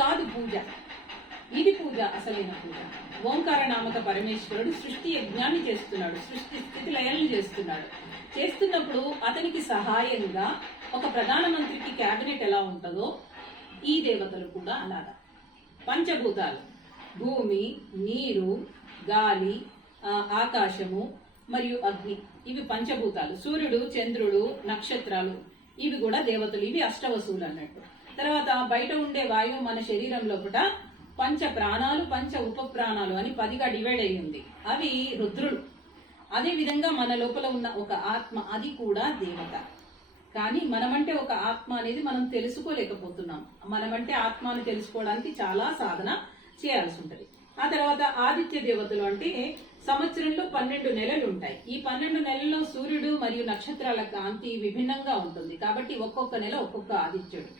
కాదు పూజ, ఇది పూజ, అసలైన పూజ. ఓంకార నామక పరమేశ్వరుడు సృష్టి యజ్ఞాన్ని చేస్తున్నాడు, సృష్టి స్థితి లయాలను చేస్తున్నాడు. చేస్తున్నప్పుడు అతనికి సహాయంగా ఒక ప్రధానమంత్రికి క్యాబినెట్ ఎలా ఉంటుందో ఈ దేవతలు కూడా అలాగా. పంచభూతాలు, భూమి, నీరు, గాలి, ఆకాశము మరియు అగ్ని, ఇవి పంచభూతాలు. సూర్యుడు, చంద్రుడు, నక్షత్రాలు, ఇవి కూడా దేవతలు. ఇవి అష్టవసువులు అన్నట్టు. తర్వాత బయట ఉండే వాయువు మన శరీరంలో కూడా పంచ ప్రాణాలు, పంచ ఉప ప్రాణాలు అని 10గా డివైడ్ అయి ఉంది. అవి రుద్రులు. అదే విధంగా మన లోపల ఉన్న ఒక ఆత్మ, అది కూడా దేవత. కానీ మనమంటే ఒక ఆత్మ అనేది మనం తెలుసుకోలేకపోతున్నాం. మనమంటే ఆత్మను తెలుసుకోవడానికి చాలా సాధన చేయాల్సి ఉంటది. ఆ తర్వాత ఆదిత్య దేవతలు అంటే సంవత్సరంలో 12 నెలలు ఉంటాయి. ఈ 12 నెలల్లో సూర్యుడు మరియు నక్షత్రాల కాంతి విభిన్నంగా ఉంటుంది. కాబట్టి ఒక్కొక్క నెల ఒక్కొక్క ఆదిత్యుడు.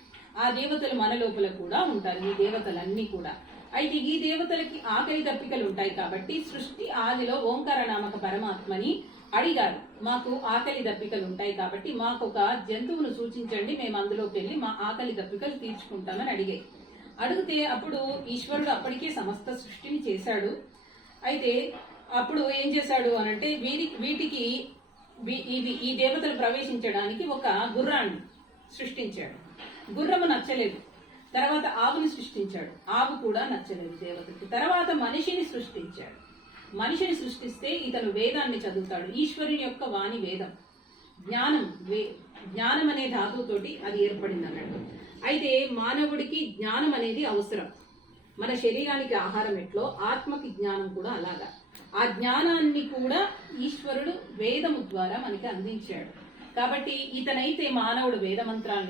ఆ దేవతలు మన లోపల కూడా ఉంటారు, ఈ దేవతలన్నీ కూడా. అయితే ఈ దేవతలకి ఆకలి దప్పికలు ఉంటాయి. కాబట్టి సృష్టి ఆదిలో ఓంకార నామక పరమాత్మని అడిగారు, మాకు ఆకలి దప్పికలు ఉంటాయి కాబట్టి మాకు ఒక జంతువును సూచించండి, మేము అందులోకి వెళ్ళి మా ఆకలి దప్పికలు తీర్చుకుంటామని అడిగాయి. అడిగితే అప్పుడు ఈశ్వరుడు అప్పటికే సమస్త సృష్టిని చేశాడు. అయితే అప్పుడు ఏం చేశాడు అనంటే వీటికి ఈ దేవతలు ప్రవేశించడానికి ఒక గుర్రాన్ని సృష్టించాడు. గుర్రము నచ్చలేదు. తర్వాత ఆవుని సృష్టించాడు. ఆవు కూడా నచ్చలేదు దేవతకి. తర్వాత మనిషిని సృష్టించాడు. మనిషిని సృష్టిస్తే ఇతను వేదాన్ని చదువుతాడు. ఈశ్వరుని యొక్క వాణి వేదం. జ్ఞానం అనే ధాతువుతోటి అది ఏర్పడింది అన్నట్టు. అయితే మానవుడికి జ్ఞానం అనేది అవసరం. మన శరీరానికి ఆహారం ఎట్లో ఆత్మకి జ్ఞానం కూడా అలాగా. ఆ జ్ఞానాన్ని కూడా ఈశ్వరుడు వేదము ద్వారా మనకి అందించాడు. కాబట్టి ఇతనైతే మానవుడు వేద మంత్రాన్ని